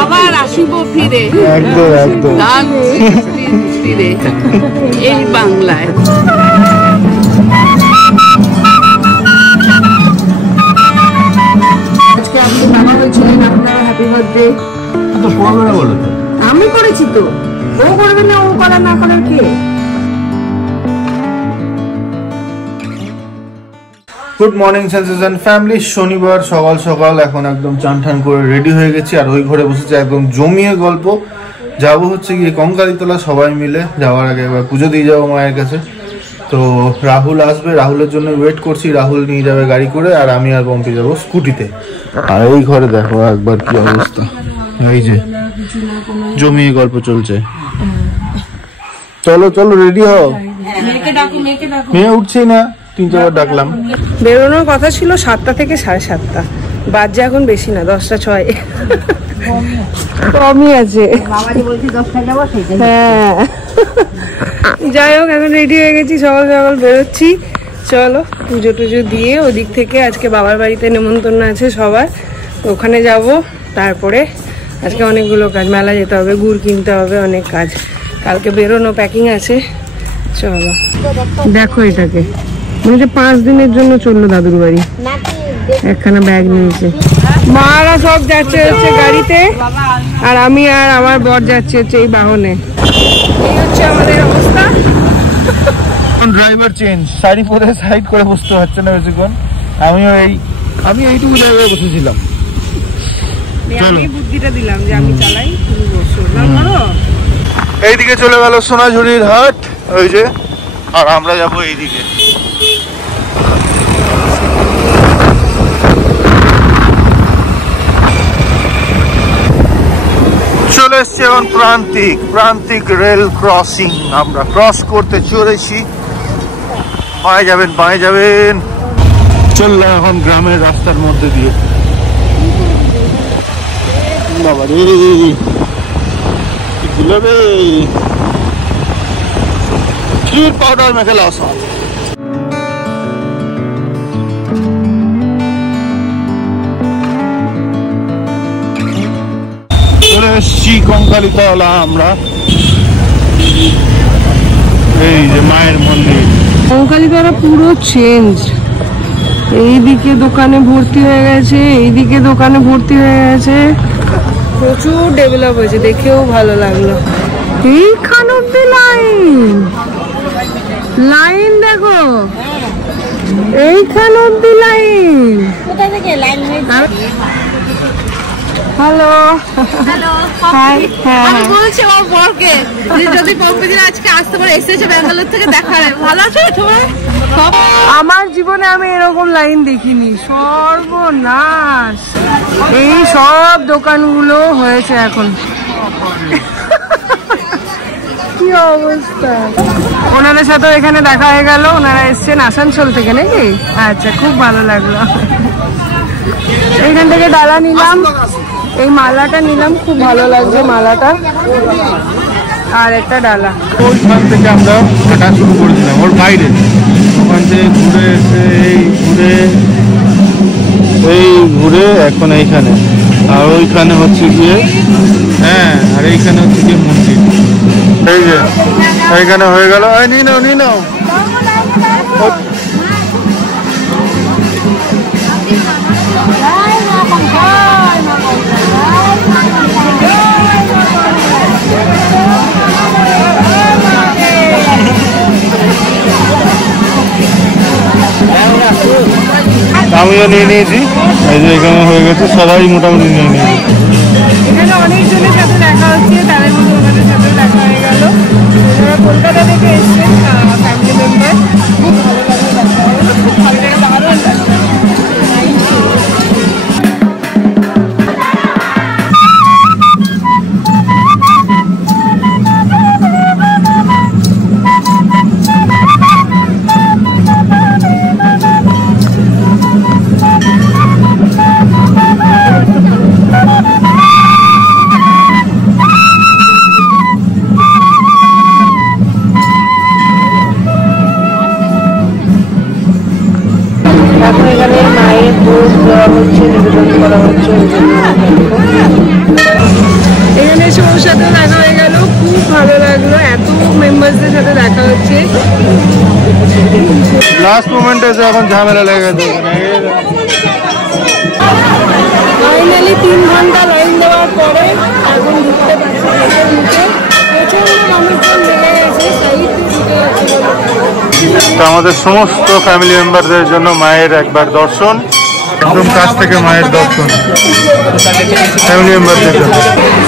আবার আসিব ফিরে, একদম একদম গান ফিরে এই বাংলায়। আজকে আপনি বাবা হয়েছিলেন, আপনার হ্যাপি বার্থডে। আমি করেছি তো, ও করবে না, ও করা না করার কে? Good morning sensation family. শনিবার সকাল সকাল এখন একদম চান ঠান করে রেডি হয়ে গেছি, আর ওই ঘরে বসেছি একদম জমিয়ে গল্প। যাবো হচ্ছে গিয়ে কঙ্কালীতলা সবাই মিলে, যাওয়ার আগে এবার পুজো দিয়ে যাবো মায়ের কাছে। তো রাহুল আসবে, রাহুলের জন্য ওয়েট করছি। রাহুল নিয়ে যাবে গাড়ি করে, আর আমি আর পম্পি যাবো স্কুটিতে। আর এই ঘরে দেখো একবার কি অবস্থা, এই যে জমিয়ে গল্প চলছে। চলো চলো রেডি হও। মেয়ে উঠছেই না, 3-4বার ডাকলাম। বেরোনোর কথা ছিল 7টা থেকে 7:30, বাজে এখন বেশি না, 10:06। কমই আছে। হ্যাঁ, যাই হোক এখন রেডি হয়ে গেছি, সকাল সকাল বেরোচ্ছি। চলো পুজো টুজো দিয়ে ওদিক থেকে আজকে বাবার বাড়িতে নেমন্তন্ন আছে সবার, ওখানে যাব। তারপরে আজকে অনেকগুলো কাজ, মেলা যেতে হবে, গুড় কিনতে হবে, অনেক কাজ। কালকে বেরোনো, প্যাকিং আছে। চলো দেখো এটাকে, মানে 5 দিনের জন্য চললো দাদুর বাড়ি। একখানা ব্যাগ নিয়েছে, মারা সব যাচ্ছে হচ্ছে গাড়িতে, আর আমি আর আমার বর যাচ্ছে হচ্ছে এই বাহনে। এই হচ্ছে আমাদের অবস্থা। ড্রাইভার চেঞ্জ, শাড়ি পরে সাইড করে বসতে হচ্ছে না বেশিক্ষণ। আমি এইটুকু জায়গায় বসেছিলাম। আমি বুদ্ধিটা দিলাম যে আমি চালাই, তুমি বসো। এইদিকে চলে গেল সোনাঝুরির হাট, ওই যে, আর আমরা যাবো এইদিকে। চলে এসছি এখন প্রান্তিক রেল ক্রসিং। আমরা ক্রস করতে চলেছি। বাঁয়ে যাবেন। চললাম এখন গ্রামের রাস্তার মধ্যে দিয়ে। বাবা রে, ক্ষীর পাউডার মেখে লাও সব। চলে এসছি কঙ্কালীতলা আমরা। এই যে মায়ের মন্দির। কঙ্কালীতলা পুরো চেঞ্জ, এইদিকে দোকানে ভর্তি হয়ে গেছে, এইদিকে দোকানে ভর্তি হয়ে গেছে, প্রচুর ডেভেলপ হয়েছে, দেখেও ভালো লাগলো। এইখান অব্দি লাইন দেখো, এইখান অব্দি লাইন। Hello hi. আমি বলছি ও বরকে যদি পম্পিদিন আজকে আসতে পারে, এসেছে ব্যাঙ্গালোর থেকে, দেখা ভালো আছে তোমার? আমার জীবনে আমি এরকম লাইন দেখিনি, সর্বনাশ। এই সব দোকানগুলো হয়েছে এখন, কি অবস্থা। ওনাদের সাথেও এখানে দেখা হয়ে গেল, ওনারা এসছেন আসানসোল থেকে নাকি? আচ্ছা, খুব ভালো লাগলো। এইখান থেকে ডালা নিলাম, এই মালাটা নিলাম, খুব ভালো লাগছে মালাটা, আর একটা ডালা। ওইখান থেকে আমরা হাঁটা শুরু করেছিলাম, ওর বাইরে। ওখান থেকে ঘুরে এসে এই ঘুরে এখন এইখানে, আর ওইখানে হচ্ছে গিয়ে, হ্যাঁ, আর এইখানে হচ্ছে গিয়ে মন্দির। এই যে এইখানে হয়ে গেল। নিয়ে নাও। আমিও নিয়ে নিয়েছি, এই যে এখানে হয়ে গেছে, সবাই মোটামুটি নিয়ে নিয়েছি। এখানে অনেকজনের সাথে দেখা হচ্ছে, তাদের মধ্যে ওনাদের সাথেও দেখা হয়ে গেল। ওনারা কলকাতা থেকে এসেছেন, ফ্যামিলি মেম্বার। খুব ভালো লাগলো দেখা হলো, খুব ভালো লাগে, দারুণ লাগলো। ভোগ দেওয়া হচ্ছে, নিবেদন করা হচ্ছে। এখানে এসে ওর সাথে দেখা হয়ে গেল, খুব ভালো লাগলো, এত মেম্বারসদের সাথে দেখা হচ্ছে। লাস্ট মোমেন্টে এসে এখন ঝামেলা লেগে গেছে। ফাইনালি 3 ঘন্টা লাইন দেওয়ার পরে এখন ঢুকতে পারছি গেটের মুখে। প্রচন্ড মানুষজন লেগে গেছে, তো আমাদের সমস্ত ফ্যামিলি মেম্বারদের জন্য মায়ের একবার দর্শন, একদম কাছ থেকে মায়ের দর্শন ফ্যামিলি মেম্বারদের জন্য।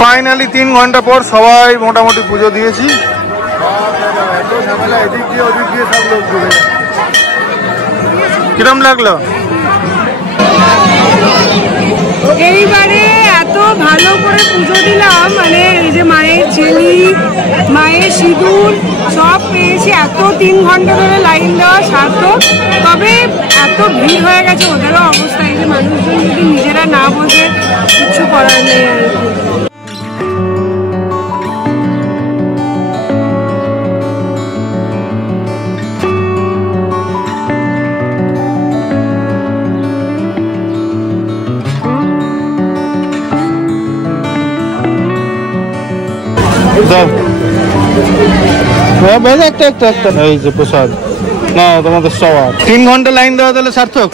ফাইনালি 3 ঘন্টা পর সবাই মোটামুটি পুজো দিয়েছি। কিরম লাগলো? এইবারে এত ভালো করে পুজো দিলাম, মানে এই যে মায়ের চেলি, মায়ের সিঁদুর সব পেয়েছি। এত 3 ঘন্টা ধরে লাইন দেওয়া সার্থক। তবে এত ভিড় হয়ে গেছে ওদেরও অবস্থা, এই যে মানুষজন যদি নিজেরা না বোঝে কিছু করার নেই আর কি। এই যে প্রসাদ না তোমাদের সবার 3 ঘন্টা লাইন দেওয়া তাহলে সার্থক।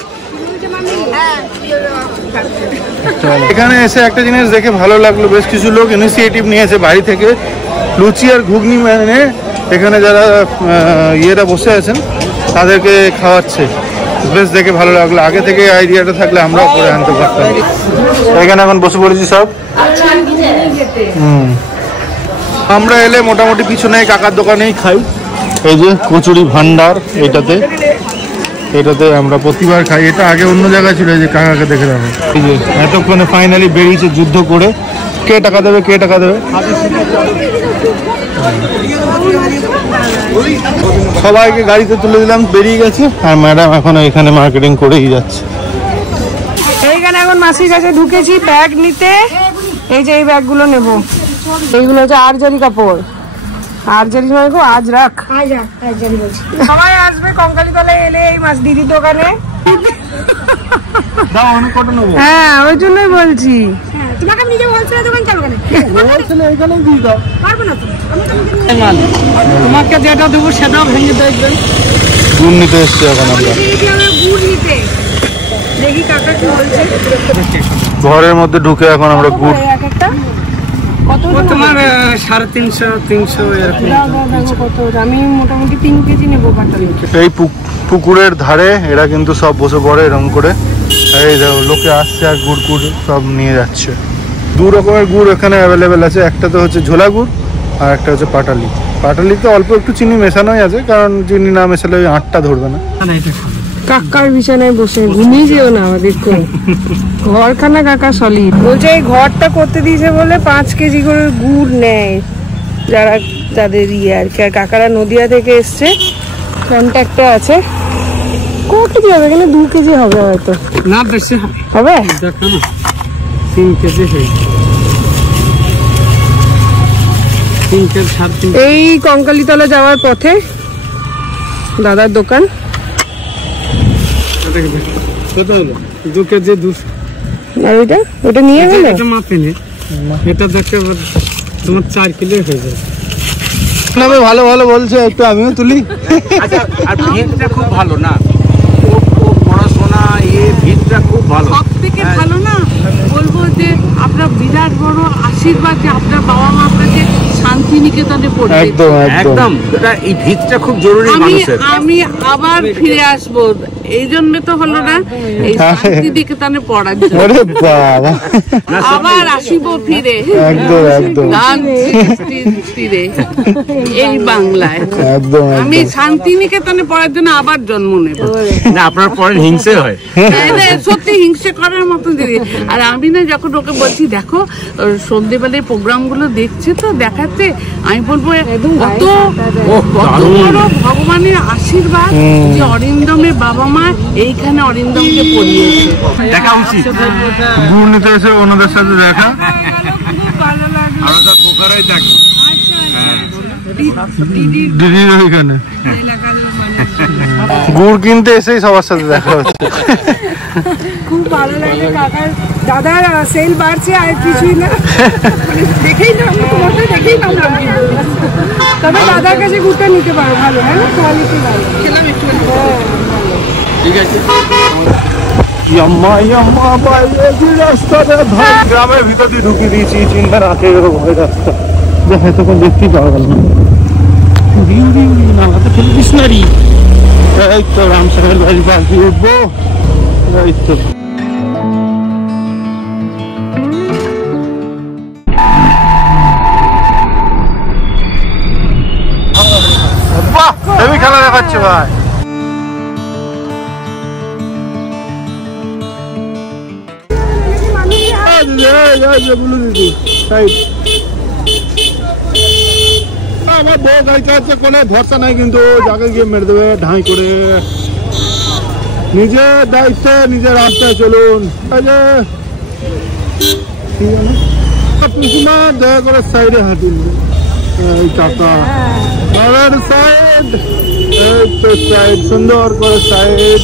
এখানে এসে একটা জিনিস দেখে ভালো লাগলো, বেশ কিছু লোক ইনিশিয়েটিভ নিয়েছে বাড়ি থেকে লুচি আর ঘুগনি মানে এখানে যারা ইয়েরা বসে আছেন তাদেরকে খাওয়াচ্ছে, বেশ দেখে ভালো লাগলো। আগে থেকে আইডিয়াটা থাকলে আমরাও করে আনতে পারতাম। এখানে এখন বসে পড়েছি সব। আমরা এলে মোটামুটি পিছনে কাকার দোকানেই খাই। এই যে কচুরি ভান্ডার, এটাতে আমরা প্রতিবার খাই। এটা আগে অন্য জায়গায় ছিল, এই যে কাকাকে দেখে রাখো। এই যে এতক্ষণে ফাইনালি বেরিয়েছে যুদ্ধ করে, কে টাকা দেবে কে টাকা দেবে। সবাইকে গাড়িতে তুলে দিলাম, বেরিয়ে গেছে। আর ম্যাডাম এখন এখানে মার্কেটিং করেই যাচ্ছে। এইখানে এখন মাসির কাছে ঢুকেছি ব্যাগ নিতে। এই যে এই ব্যাগগুলো নেবো, এইগুলো হচ্ছে আরজারি কাপড়। আরজারি নয় গো, আজ রাখ। সবাই আসবে কঙ্কালীতলায় এলে এই মাছ দিদির দোকানে। হ্যাঁ ওই জন্যই বলছি। তোমাকে নিজে বলছিলে দোকান চালু কেন? পারবো না তো, তোমাকে যেটা দেবো সেটাও ভেঙে দেখবেন। গুড় নিতে এসছি এখন আমরা, গুড় নিতে। দেখি কাকা কি বলছে। ঘরের মধ্যে ঢুকে এখন আমরা গুড় তোমার 350-300 এরকম। আমি মোটামুটি 3 কেজি নেবো পাটালি। এই পুকুরের ধারে এরা কিন্তু সব বসে পড়ে এরকম করে। এই দেখো লোকে আসছে আর গুড় গুড় সব নিয়ে যাচ্ছে। 2 রকমের গুড় এখানে অ্যাভেলেবেল আছে, একটা তো হচ্ছে ঝোলা গুড় আর একটা হচ্ছে পাটালি। পাটালিতে অল্প একটু চিনি মেশানোই আছে, কারণ চিনি না মেশালে ওই আঁটটা ধরবে না। কাকার বিছানায় বসে ঘুমিয়ে যেও না আমাদের ঘরখানা কাকা সলিড বলছে। এই ঘরটা করতে দিয়েছে বলে 5 কেজি করে গুড় নেয় যারা তাদের ইয়ে আর কি। আর কাকারা নদিয়া থেকে এসছে, কন্ট্যাক্টে আছে। কত কেজি হবে এখানে? 2 কেজি হবে হয়তো, না বেশি হবে। দেখো না 3 কেজি এই কঙ্কালীতলা যাওয়ার পথে দাদার দোকান। কত হলো? 2 কেজি 200। আর ওটা নিয়ে গেল, এটা মাপিনি। এটা দেখে তোমার 4 কিলো হয়ে যাবে। ভালো ভালো বলছে, একটু আমিও তুলি। আচ্ছা, আর ভিড়টা খুব ভালো না, পড়াশোনা ভিড়টা খুব ভালো। সব থেকে ভালো না বলবো যে আপনার বিরাট বড় আশীর্বাদ যে আপনার বাবা মা আপনাকে শান্তিনিকেতনে পড়বে। একদম একদম, এই ভিড়টা খুব জরুরি মানুষের। আমি আবার ফিরে আসবো, এই জন্য তো হলো না এই শান্তিনিকেতনে পড়ার জন্য। আরে বাবা, আবার আসিব ফিরে, একদম একদম গান ফিরে এই বাংলায়। একদম আমি শান্তিনিকেতনে পড়ার জন্য আবার জন্ম নেব। না আপনার পরে হিংসে হয়, সত্যি হিংসে করার মতো জিনিস। আর আমি না যখন ওকে বলছি দেখো সন্ধ্যেবেলায় প্রোগ্রাম গুলো দেখছে তো দেখাচ্ছে, আমি বলবো কত বড় ভগবানের আশীর্বাদ যে অরিন্দমের বাবা মা এইখানে অরিন্দমকে পড়িয়েছে। দেখা উচিত। গুড় নিতে এসে ওনাদের সাথে দেখা। আমরা তো বোকারাই থাকি। দিদির ওইখানে গুড় কিনতে এসেই সবার সাথে দেখা হচ্ছে। খুব ভালো লাগে কাকার দাদার সেল বাড়ছে আর কিছুই না, দেখেই না তোমাকে দেখেই না। তবে দাদার কাছে গুড়টা নিতে পারো, ভালো হ্যাঁ, কোয়ালিটি ভালো। খেলাম একটু, ঠিক আছে। গ্রামের ভিতর দিয়ে ঢুকিয়ে দিয়েছি, চিন্তা না খেয়ে এরকম হয়ে রাস্তা দেখে তখন দেখতেই পাওয়া গেল না। এই তো রামসাগর বাড়ি পাশ দিয়ে উঠবো, এই তো বাহ হেভি খেলা দেখাচ্ছে ভাই। আমার বউ গাড়ি চালাচ্ছে, কোনো ভরসা নাই, কিন্তু যাকে গিয়ে মেরে দেবে ঢাই করে। নিজের দায়িত্বে নিজের রাস্তায় চলুন। পিসিমা দয়া করে সাইডে হাঁটুন। এই কাকা সাইড, এই তো সাইড, সুন্দর করে সাইড।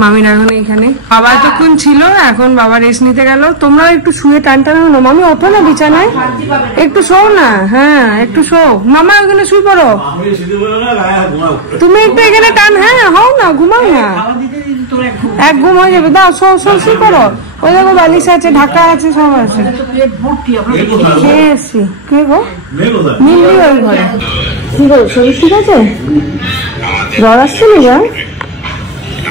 মামির এখন এখানে, বাবা এতক্ষণ ছিল, এখন বাবা রেস্ট নিতে গেল। তোমরাও একটু শুয়ে টান টান হো না, মামি ওঠো না বিছানায়, একটু শোও না। হ্যাঁ একটু শো, মামা ওখানে শুয়ে পড়ো। তুমি একটু এখানে টান, হ্যাঁ হও না, ঘুমাও না, এক ঘুম হয়ে যাবে। দাও শো শো, শুয়ে পড়ো। ওই দেখো বালিশ আছে, ঢাকা আছে, সব আছে। খেয়ে এসছি। কে গো? মিললি ওই ঘরে। কি গো, শরীর ঠিক আছে? জ্বর আসছে না? যা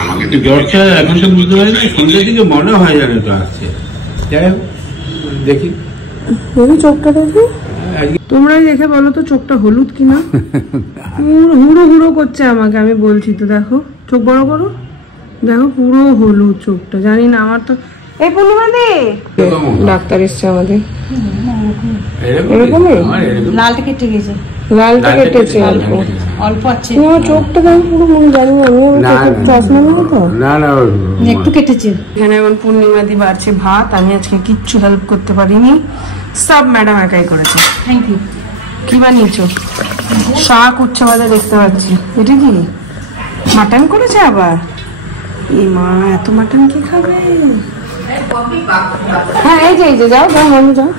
আমাকে তো জ্বরটা এখন তো বুঝতে পারি না, সন্ধ্যের দিকে মনে হয় যেন তো আসছে। যাই হোক দেখি, চোখটা দেখি। তোমরাই দেখে বলো তো চোখটা হলুদ কিনা। হুড়ো হুড়ো করছে আমাকে, আমি বলছি তো। দেখো চোখ বড় করো, দেখো পুরো হলুদ চোখটা। জানি না, আমার তো। এই পূর্ণিমাদি ডাক্তার এসছে আমাদের। এরকমই লালটা কেটে গেছে, লালটা কেটেছে অল্প অল্প আছে। আমার চোখটা দেখো পুরো, মনে জানি না, আমি চশমা নেবো তো। না না একটু কেটেছে। এখানে এখন পূর্ণিমাদি বাড়ছে ভাত। আমি আজকে কিচ্ছু হেল্প করতে পারিনি, সব ম্যাডাম একাই করেছে। Thank you. কি বানিয়েছো? শাক উচ্ছে ভাজা দেখতে পাচ্ছি। এটা কি মাটন করেছে আবার? এই মা, এত মাটন কি খাবে? হ্যাঁ এই যে যাও যাও মামি যাও।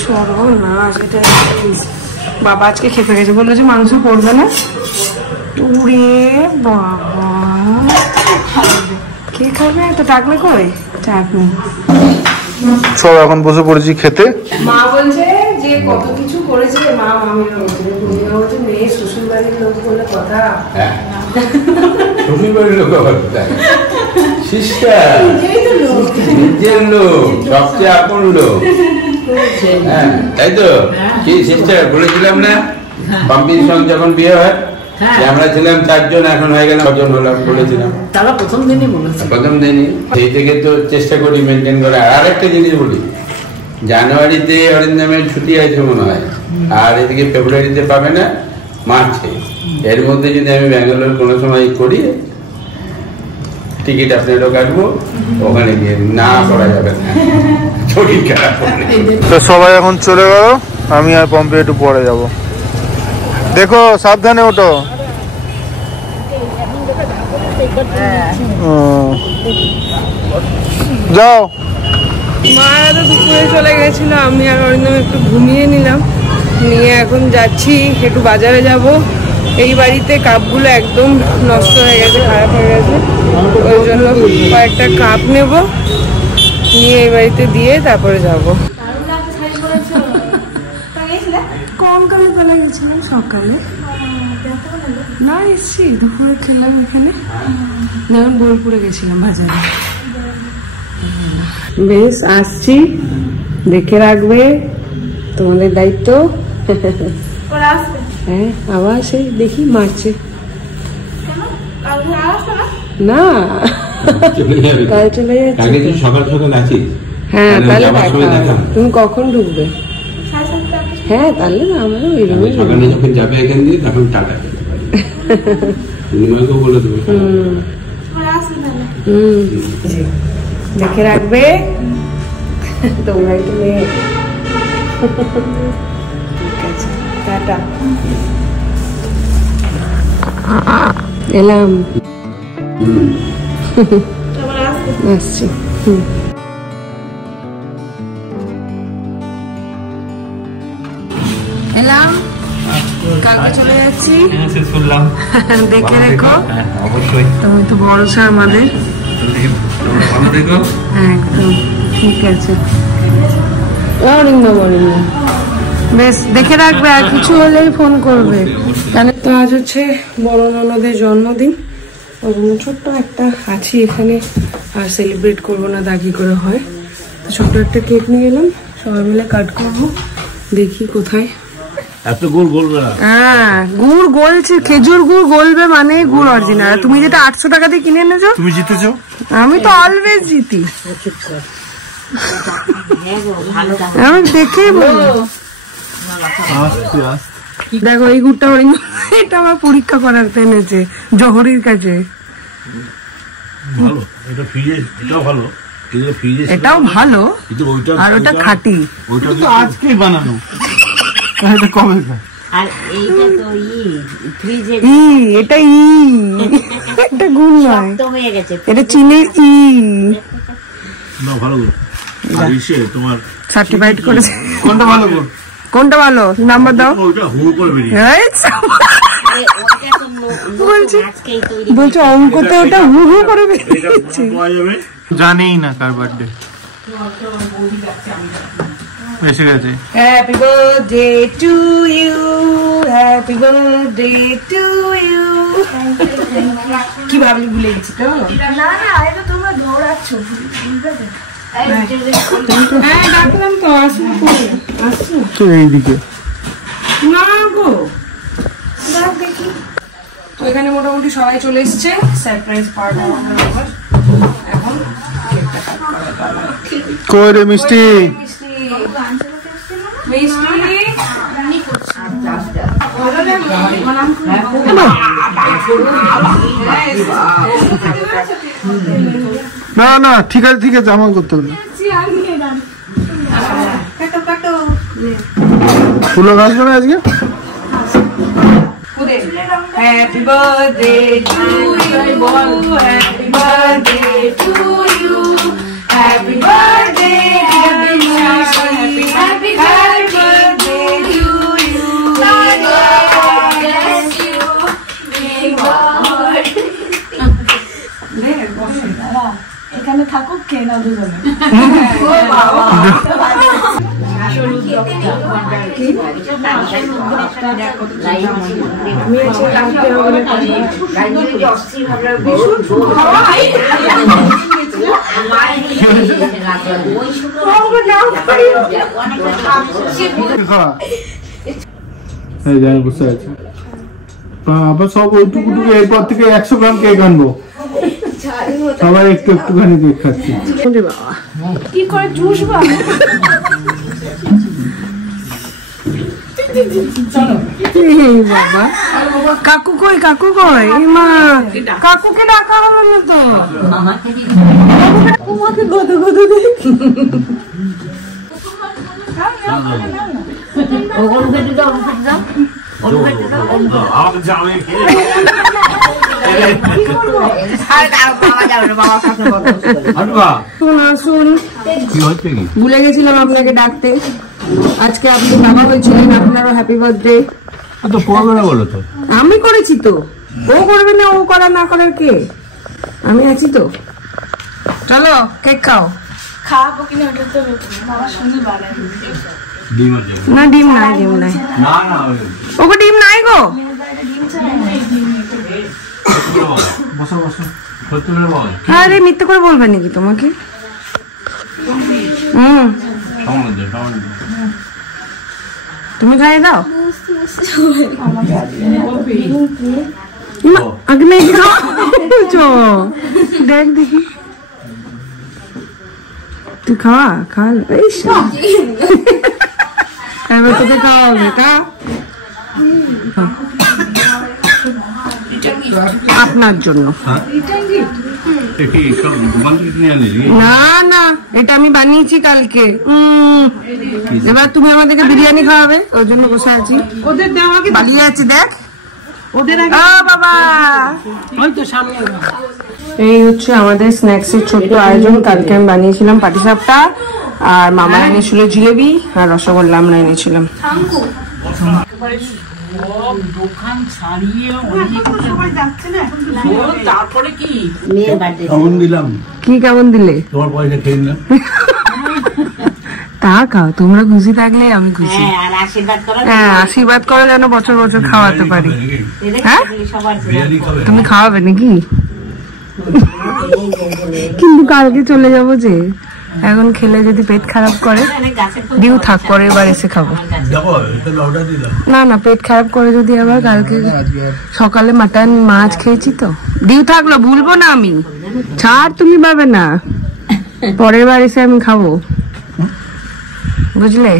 সর্বনাশ, এটা বাবা আজকে খেপে গেছে, বললো যে মাংস পড়বে না। উড়ে বাবা, কে খাবে? তো টাকলে কই? টাকলে সব এখন বসে পড়েছি খেতে। মা বলছে যে কত কিছু করেছে মা, মামির বলছে মেয়ে শ্বশুর বাড়ির লোক বলে কথা। শ্বশুর বাড়ির লোক সিস্টার, নিজের লোক, সবচেয়ে আপন লোক। হ্যাঁ তাই তো, কি সিস্টার বলেছিলাম না, পাম্পির সঙ্গে যখন বিয়ে হয় আমরা ছিলাম 4 জন, এখন হয়ে গেল 6 জন হলাম, বলেছিলাম তারা প্রথম দিনই বলেছে। প্রথম দিনই, সেই থেকে তো চেষ্টা করি মেনটেন করে। আর একটা জিনিস বলি, জানুয়ারিতে অরিন্দমের ছুটি আছে মনে হয়, আর এদিকে ফেব্রুয়ারিতে পাবে না, মার্চে। এর মধ্যে যদি আমি ব্যাঙ্গালোর কোনো সময় করি, টিকিট আপনারও কাটবো, ওখানে গিয়ে না করা যাবে না, শরীর খারাপ। তো সবাই এখন চলে গেল, আমি আর পম্পি একটু পরে যাব। দেখো সাবধানে ওঠো। যাও। মারা তো দুপুরে চলে গেছিল, আমি আর অরিন্দম একটু ঘুমিয়ে নিলাম, নিয়ে এখন যাচ্ছি একটু বাজারে যাব। এই বাড়িতে কাপগুলো একদম নষ্ট হয়ে গেছে, খারাপ হয়ে গেছে, ওই জন্য কয়েকটা কাপ নেব, নিয়ে এই বাড়িতে দিয়ে তারপরে যাব। কঙ্কালে চলে গেছিলাম সকালে, না এসছি দুপুরে খেলাম এখানে, যেমন বোলপুরে গেছিলাম বাজারে। বেশ আসছি, দেখে রাখবে, তোমাদের দায়িত্ব। হ্যাঁ আবার সেই দেখি মারছে না, কাল চলে যাচ্ছে। সকাল সকাল আছিস? হ্যাঁ তাহলে তুমি কখন ঢুকবে? হ্যাঁ তাহলে না, আমারও সকালে যখন যাবে এখান দিয়ে তখন টাটা বলে দেবো। দেখে রাখবে তোমরা একটু মেয়ে। ঠিক আছে টাটা। এলাম, আসছি। এলাম, কালকে চলে যাচ্ছি, দেখে রেখো। তুমি তো ভরসা আমাদের, একদম ঠিক আছে। বেশ দেখে রাখবে, আর কিছু হলেই ফোন করবে। তো আজ হচ্ছে বড় ননদের জন্মদিন, ওই জন্য ছোট্ট একটা আছি এখানে, আর সেলিব্রেট করবো না তা কি করে হয়। তো ছোট্ট একটা কেক নিয়ে এলাম, সবাই মিলে কাট করবো। দেখি কোথায় এত গুড় গলবে না। হ্যাঁ গুড় গলছে, খেজুর গুড় গলবে মানে গুড় অরিজিনাল। তুমি যেটা 800 টাকা দিয়ে কিনে এনেছো, তুমি জিতেছো। আমি তো অলওয়েজ জিতি, আমি দেখেই বলো। দেখো এই গুড়টা এটা আমার পরীক্ষা করাতে এনেছে জহরির কাছে। ভালো, এটা ফ্রিজে, এটাও ভালো, এটাও ভালো, আর ওটা খাঁটি। ওইটা তো আজকেই বানানো, এটা কবে? আর এইটা তো ফ্রিজে এটা এটা গুড় নয়, তো হয়ে গেছে। এটা চিনির না, ভালো গুড়। আর ইসে তোমার সার্টিফাইড করেছে। কোনটা ভালো গো? কোনটা ভালো নাম্বার দাও। ওইটা হু করে বেরিয়ে বলছে অঙ্কতে ওটা হু হু করে বেরিয়েছে। জানেই না কার বার্থডে এসে গেছে। Happy birthday to you, happy birthday to you. কি ভাবলি ভুলে গেছি তো? না এটা তোমরা দৌড়াচ্ছ। হ্যাঁ ডাকলাম তো, আসবো আসবো তো এইদিকে না গো, দেখি। তো এখানে মোটামুটি সবাই চলে এসছে, সারপ্রাইজ পার্টি এখন কই রে মিষ্টি? না না ঠিক আছে ঠিক আছে, আমার করতে হবে। ফুলো গাছবে না আজকে? Happy birthday to you, happy birthday to you, happy birthday, happy birthday, happy birthday to you. God bless you, may God. এখানে থাকুক কে না দুজনে। ও বাবা বুঝতে পারছি। আবার সব ওইটুকুটুকু, এরপর থেকে 100 গ্রাম কেক আনবো, সবাই একটু একটুখানি কেক খাচ্ছি। কি করে চুষবো বাবা? কাকু কই, কাকু কই? মা কাকুকে ডাকা হলো না তো। আমাকে গদে গদে দেখি। ভুলে গেছিলাম আপনাকে ডাকতে। আজকে আপনি বাবা হয়েছিলেন, আপনারও হ্যাপি বার্থডে। বলো তো, আমি করেছি তো, ও করবে না, ও করা না করার কে? আমি আছি তো। চলো কেক খাও। খাওয়াবো কিনা ওটা তো বাবা শুনি বানায়। না ডিম নাই, ডিম নাই, ওগো ডিম নাই গো। আরে মিথ্যে করে বলবে নাকি তোমাকে? তুমি খাইয়ে দাও। আগে নাই দেখ দেখি, তুই খাওয়া খা। এবার তোকে খাওয়া হবে, কা আপনার জন্য না না, এটা আমি বানিয়েছি কালকে। এবার তুমি আমাদেরকে বিরিয়ানি খাওয়াবে, ওর জন্য বসে আছি। ওদের দেওয়া কি পালিয়ে আছে দেখ ওদের। বাবা ওই তো সামনে। এই হচ্ছে আমাদের স্ন্যাক্স এর ছোট্ট আয়োজন। কালকে আমি বানিয়েছিলাম পাটিসাপটা, আর মামা এনেছিল জিলেবি, আর রসগোল্লা আমরা এনেছিলাম। দোকান ছাড়িয়ে তারপরে কি কেমন দিলাম? কি কেমন দিলে? তোমার পয়সা খেয়ে নিলাম। তা খাও, তোমরা খুশি থাকলে আমি খুশি। আর আশীর্বাদ করো। হ্যাঁ, আশীর্বাদ করো যেন বছর বছর খাওয়াতে পারি। হ্যাঁ, বিরিয়ানি খাবে? তুমি খাওয়াবে নাকি? কিন্তু কালকে চলে যাবো যে, এখন খেলে যদি পেট খারাপ করে ডিউ থাক, পরের বার এসে খাবো। দেখো এটা অর্ডার দিলাম। না না, পেট খারাপ করে যদি আবার, কালকে সকালে মাটন মাছ খেয়েছি তো, ডিউ থাকলো ভুলবো না আমি। ছাড়, তুমি পাবে না, পরের বার এসে আমি খাবো, বুঝলে?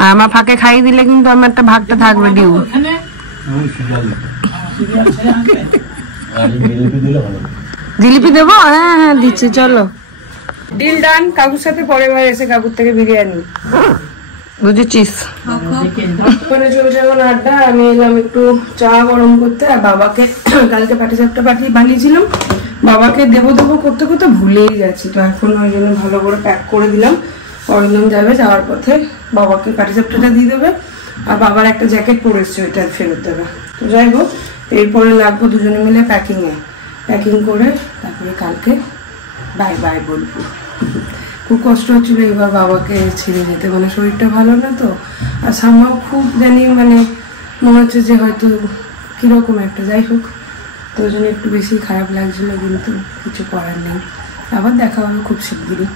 আর আমার ফাঁকে খাইয়ে দিলে কিন্তু আমার একটা ভাগটা থাকবে ডিউ। জিলিপি দেবো? হ্যাঁ হ্যাঁ দিচ্ছি, চলো। Deal done. কাকুর সাথে পরের বার এসে কাকুর থেকে বিরিয়ানি, বুঝেছিস? ওখানে চলছে এখন আড্ডা। আমি এলাম একটু চা গরম করতে, আর বাবাকে কালকে পাটিসাপটা বানিয়েছিলাম, বাবাকে দেবো দেবো করতে করতে ভুলেই গেছি। তো এখন ওই জন্য ভালো করে প্যাক করে দিলাম। অরিন্দম যাবে, যাওয়ার পথে বাবাকে পাটিসাপটাটা দিয়ে দেবে, আর বাবার একটা জ্যাকেট পরে এসছে, ওইটা ফেরত দেবে। তো যাই হোক, এরপরে লাগবো দুজনে মিলে প্যাকিং করে তারপরে কালকে বাই বাই বলবো। খুব কষ্ট হচ্ছিল এবার বাবাকে ছেড়ে যেতে, মানে শরীরটা ভালো না তো, আর সামাও খুব জানি মানে মনে হচ্ছে যে হয়তো কিরকম একটা, যাই হোক তো ওই জন্য একটু বেশি খারাপ লাগছিল, কিন্তু কিছু করার নেই। আবার দেখা হবে খুব শিগগিরই।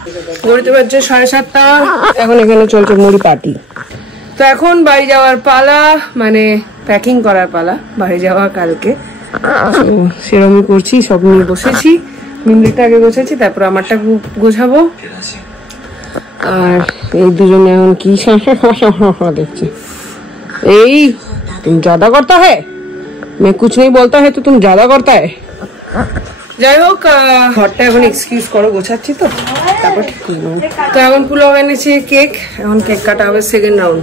ঘুরতে পারছে 7:30, এখন এখানে চলছে মুড়ি পার্টি। তো এখন বাড়ি যাওয়ার পালা, মানে প্যাকিং করার পালা, বাড়ি যাওয়া কালকে। সেরকমই করছি, সব নিয়ে বসেছি। মিমলিটা আগে গোছাচ্ছি, তারপর আমারটা গোছাবো। আর এই দুজনে এখন কি দেখছে, এই तुम ज्यादा करता है, मैं कुछ नहीं बोलता है तो तुम ज्यादा करता है। যাই হোক, ঘরটা এখন এক্সকিউজ করো, গোছাচ্ছি তো, তারপর ঠিক করে নেবো। তো এখন পুলাও এনেছি, কেক, এখন কেক কাটা হবে second round.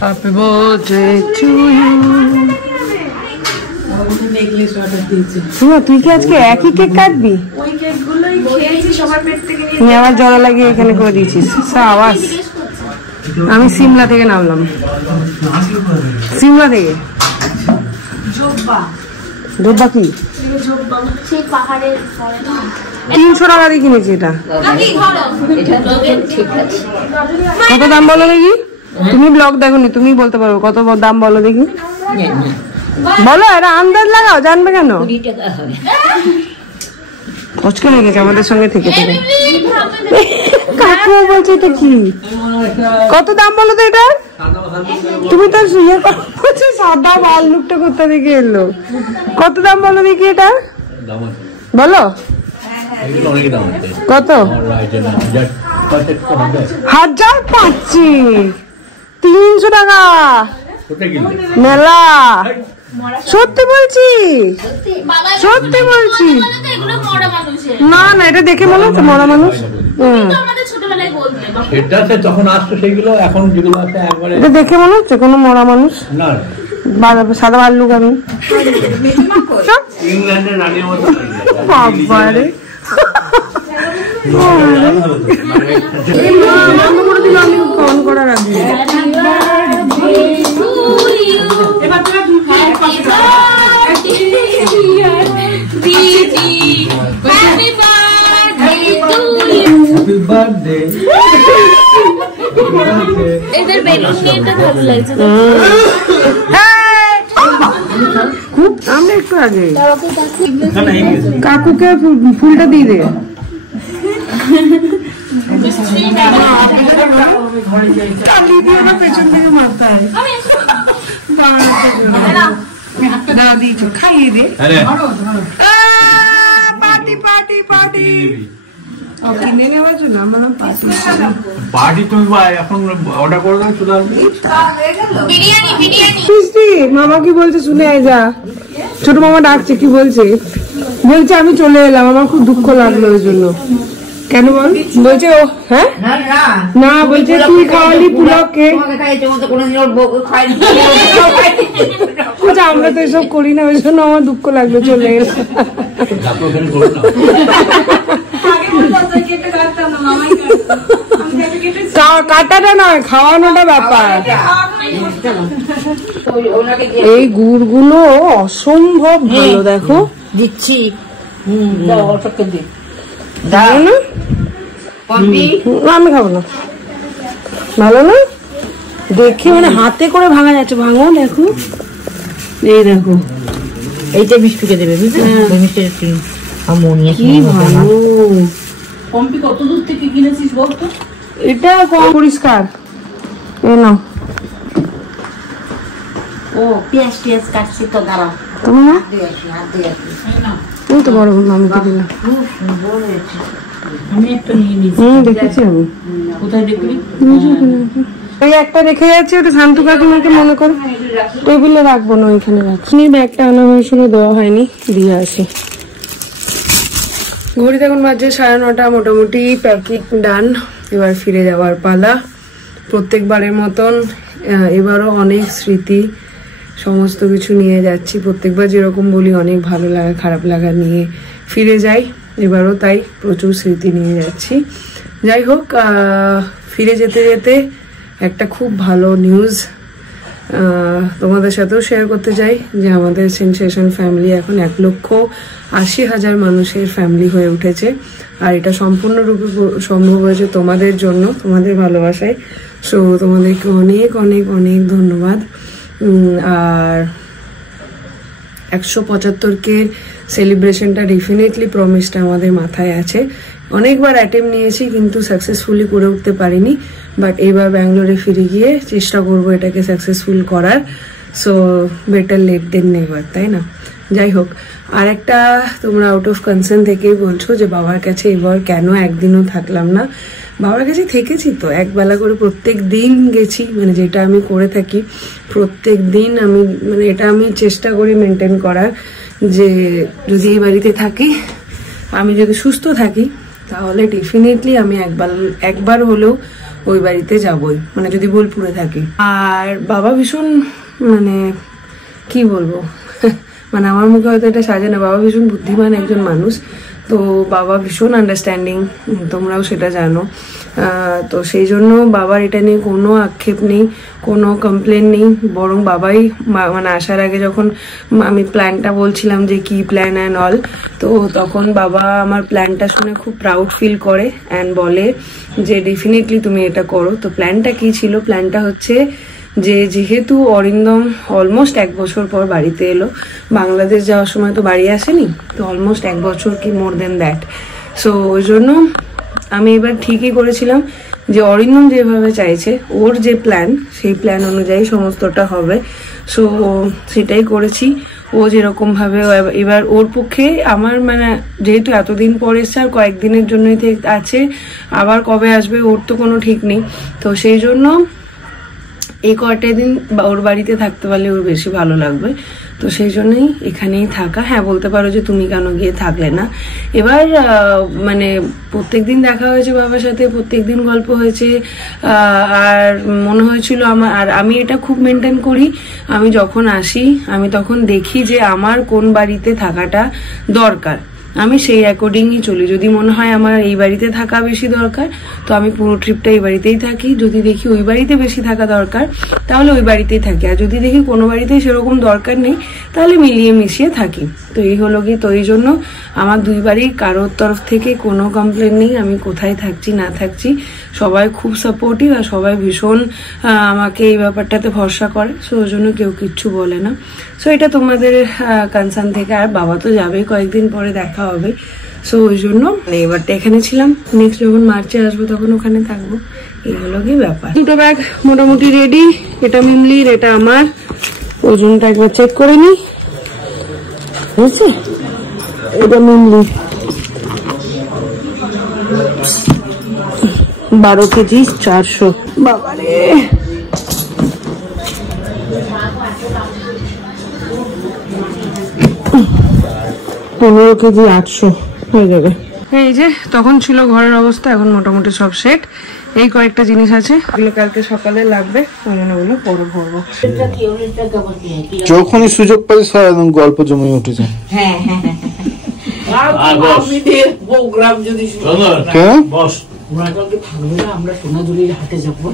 Happy birthday to you. তুই কি আজকে একই কেক কাটবি? তুই আমার জড়া লাগিয়ে এখানে করে দিয়েছিস আওয়াজ। আমি সিমলা থেকে নামলাম, সিমলা থেকে। ডোবা কি 300 টাকা দিয়ে কিনেছি এটা। কত দাম বলো দেখি? তুমি ব্লগ দেখোনি, তুমি বলতে পারো কত দাম বলো দেখি। বলো, এটা আন্দাজ লাগাও, জানবে কেন? কচকে লেগেছে আমাদের সঙ্গে থেকে থেকে। কাকু বলছে এটা কি, কত দাম বলো তো এটা? তুমি তো ইয়ে করছো, সাদা ভাল্লুকটা কোথা থেকে এলো? কত দাম বলো দেখি এটা, বলো কত? 1000 পাচ্ছি, 300 টাকা মেলা। সত্যি বলছি, সত্যি বলছি। না না, এটা দেখে মনে হচ্ছে মরা মানুষ। তখন আসতো সেগুলো, এখন যেগুলো আছে এটা দেখে মনে হচ্ছে কোনো মরা মানুষ না, সাদা ভাল্লুক। আমি ইংল্যান্ডের রানীর মতো বাবারে আমি ফোন করার আগে এদের বেলুন নিয়ে তো ভালো লাগছে। খুব আমরা একটু আগে কাকুকে ফুলটা দিয়ে দে। পেছন থেকে মারতে হয়, দাদি খাইয়ে দে। পার্টি পার্টি পার্টি কিনে নেওয়ার জন্য আমার পার্টি পার্টি। তুমি এখন অর্ডার করে দাও, চলে আসবে। বিরিয়ানি মামা কি বলছে শুনে আয় যা। ছোট মামা ডাকছে, কি বলছে? বলছে আমি চলে এলাম, আমার খুব দুঃখ লাগলো ওই জন্য। কেন বল? বলছে ও হ্যাঁ না, বলছে তুই খাওয়ালি পোলাওকে, আমরা তো এসব করি না, ওই জন্য আমার দুঃখ লাগলো, চলে এলাম। কাটাটা নয়, খাওয়ানোটা ব্যাপার। এই গুড়গুলো অসম্ভব ভালো, দেখো দিচ্ছি। আমি খাবো না, ভালো না দেখে, মানে হাতে করে ভাঙা যাচ্ছে। ভাঙো, দেখো, এই দেখো, এইটা মিষ্টিকে দেবে, বুঝলি? কি ভালো। পম্পি কত দূর থেকে কিনেছিস বলতো? এটা পরিষ্কার। এ নাও। ও পেঁয়াজ টিয়াজ কাটছি তো, দাঁড়াও। তোমার হাত দিয়ে আসি। এই তো বড় মামিকে দিলাম। খুব সুন্দর হয়েছে। আমি একটা নিয়ে নিয়েছি। দেখেছি আমি। কোথায় দেখবি? ওই একটা রেখে যাচ্ছে, ওটা শান্তু কাকিমাকে মনে করে টেবিলে রাখবো না, ওইখানে রাখছি। ব্যাগটা আনা হয়েছিল, দেওয়া হয়নি, দিয়ে আসি। ঘড়ি তখন বাজে 9:30, মোটামুটি প্যাকিং ডান। এবার ফিরে যাওয়ার পালা। প্রত্যেকবারের মতন এবারও অনেক স্মৃতি, সমস্ত কিছু নিয়ে যাচ্ছি। প্রত্যেকবার যেরকম বলি অনেক ভালো লাগা খারাপ লাগা নিয়ে ফিরে যাই, এবারও তাই প্রচুর স্মৃতি নিয়ে যাচ্ছি। যাই হোক, ফিরে যেতে যেতে একটা খুব ভালো নিউজ তোমাদের সাথেও শেয়ার করতে চাই, যে আমাদের সেনসেশন ফ্যামিলি এখন 1,80,000 মানুষের ফ্যামিলি হয়ে উঠেছে। আর এটা সম্পূর্ণরূপে সম্ভব হয়েছে তোমাদের জন্য, তোমাদের ভালোবাসায়। সো তোমাদেরকে অনেক অনেক অনেক ধন্যবাদ। আর 175কে সেলিব্রেশনটা ডেফিনেটলি প্রমিসটা আমাদের মাথায় আছে। অনেকবার অ্যাটেম্প নিয়েছি কিন্তু সাকসেসফুলি করে উঠতে পারিনি, বাট এবার ব্যাঙ্গালোরে ফিরে গিয়ে চেষ্টা করবো এটাকে সাকসেসফুল করার। সো বেটার লেট দেন নেভার, তাই না? যাই হোক, আর একটা তোমরা আউট অফ কনসার্ন থেকেই বলছো যে বাবার কাছে এবার কেন একদিনও থাকলাম না। বাবার কাছে থেকেছি তো, একবেলা করে প্রত্যেক দিন গেছি, মানে যেটা আমি করে থাকি প্রত্যেক দিন। আমি মানে এটা আমি চেষ্টা করি মেনটেন করার, যে যদি এই বাড়িতে থাকি, আমি যদি সুস্থ থাকি, তাহলে ডেফিনেটলি আমি একবার হলেও ওই বাড়িতে যাবই, মানে যদি বোলপুরে থাকি। আর বাবা ভীষণ, মানে কি বলবো, মানে আমার মুখে হয়তো এটা সাজে না, বাবা ভীষণ বুদ্ধিমান একজন মানুষ। তো বাবা ভীষণ আন্ডারস্ট্যান্ডিং, তোমরাও সেটা জানো। তো সেই জন্য বাবার এটা নিয়ে কোনো আক্ষেপ নেই, কোনো কমপ্লেন নেই। বরং বাবাই মানে আসার আগে যখন আমি প্ল্যানটা বলছিলাম যে কি প্ল্যান অ্যান্ড অল, তো তখন বাবা আমার প্ল্যানটা শুনে খুব প্রাউড ফিল করে অ্যান্ড বলে যে ডেফিনেটলি তুমি এটা করো। তো প্ল্যানটা কি ছিল? প্ল্যানটা হচ্ছে যে যেহেতু অরিন্দম অলমোস্ট 1 বছর পর বাড়িতে এলো, বাংলাদেশ যাওয়ার সময় তো বাড়ি আসেনি, তো অলমোস্ট 1 বছর কি মোর দেন দ্যাট। সো ওই জন্য আমি এবার ঠিকই করেছিলাম যে অরিন্দম যেভাবে চাইছে, ওর যে প্ল্যান, সেই প্ল্যান অনুযায়ী সমস্তটা হবে। সো সেটাই করেছি। ও যেরকম ভাবে, এবার ওর পক্ষে আমার মানে যেহেতু এতদিন পর এসছে আর কয়েকদিনের জন্যই আছে, আবার কবে আসবে ওর তো কোনো ঠিক নেই। তো সেই জন্য এই কয়টা দিন ওর বাড়িতে থাকতে পারলে ওর বেশি ভালো লাগবে। তো সেই জন্যই এখানেই থাকা। হ্যাঁ, বলতে পারো যে তুমি কেন গিয়ে থাকলে না। এবার মানে প্রত্যেকদিন দেখা হয়েছে বাবার সাথে, প্রত্যেকদিন গল্প হয়েছে, আর মনে হয়েছিল আমার, আর আমি এটা খুব মেনটেন করি, আমি যখন আসি আমি তখন দেখি যে আমার কোন বাড়িতে থাকাটা দরকার, আমি সেই অ্যাকর্ডিংই চলি। যদি মনে হয় আমার এই বাড়িতে থাকা বেশি দরকার, তো আমি পুরো ট্রিপটা এই বাড়িতেই থাকি। যদি দেখি ওই বাড়িতে বেশি থাকা দরকার, তাহলে ওই বাড়িতেই থাকি। আর যদি দেখি কোনো বাড়িতেই সেরকম দরকার নেই, তাহলে মিলিয়ে মিশিয়ে থাকি। তো এই হলো কি, তো এই জন্য আমার দুই বাড়ি কারোর তরফ থেকে কোনো কমপ্লেন নেই। আমি কোথায় থাকছি না থাকছি, সবাই খুব সাপোর্টিভ, আর সবাই ভীষণ আমাকে এই ব্যাপারটাতে ভরসা করে। সো ওই জন্য কেউ কিচ্ছু বলে না। সো এটা তোমাদের কনসার্ন থেকে। আর বাবা তো যাবে, কয়েকদিন পরে দেখা হবে। সো ওই জন্য এবারটা এখানে ছিলাম, নেক্সট যখন মার্চে আসবো তখন ওখানে থাকবো। এই হলো কি ব্যাপার। দুটো ব্যাগ মোটামুটি রেডি, এটা মিমলির, এটা আমার। ওজনটা একবার চেক করে নি, বুঝছি? এটা মিমলি 12 কেজি 400। বাবারে, 15 কেজি 800 হয়ে যাবে। এই যে তখন ছিল ঘরের অবস্থা, এখন মোটামুটি সব সেট। এই কয়েকটা জিনিস আছে, এগুলো কালকে সকালে লাগবে, ওই জন্য ওগুলো পরে ভরবো। যখনই সুযোগ পাই সব একদম গল্প জমে উঠেছে। প্রোগ্রাম যদি আমরা সোনাঝুরির হাটে যাবো।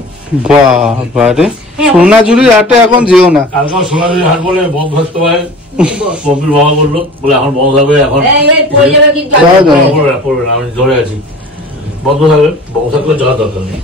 বাবারে, সোনাঝুরির হাটে এখন যেও না। কালকে সোনাঝুরির হাট বলে বন্ধ থাকতে পারে, পম্পির বাবা বললো বলে এখন বন্ধ থাকবে, এখন পড়বে না, আমি ধরে আছি, বন্ধ থাকবে, বন্ধ থাকলে যাওয়ার দরকার নেই।